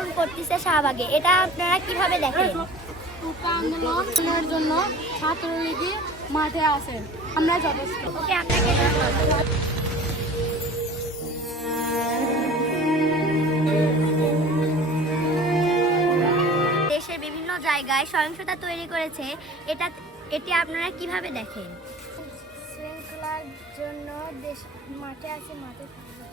আন্দোলন করতেছে শাহবাগে, এটা আপনারা কিভাবে দেখেন? আন্দোলনের জন্য ছাত্রলীগই মাঠে আছে, আমরা যথেষ্ট। ওকে, আপনাকে ধন্যবাদ। দেশের বিভিন্ন জায়গায় সহিংসতা তৈরি করেছে, এটি আপনারা কিভাবে দেখেন? শৃঙ্খলার জন্য দেশ মাঠে আছে, মাঠে থাকবে।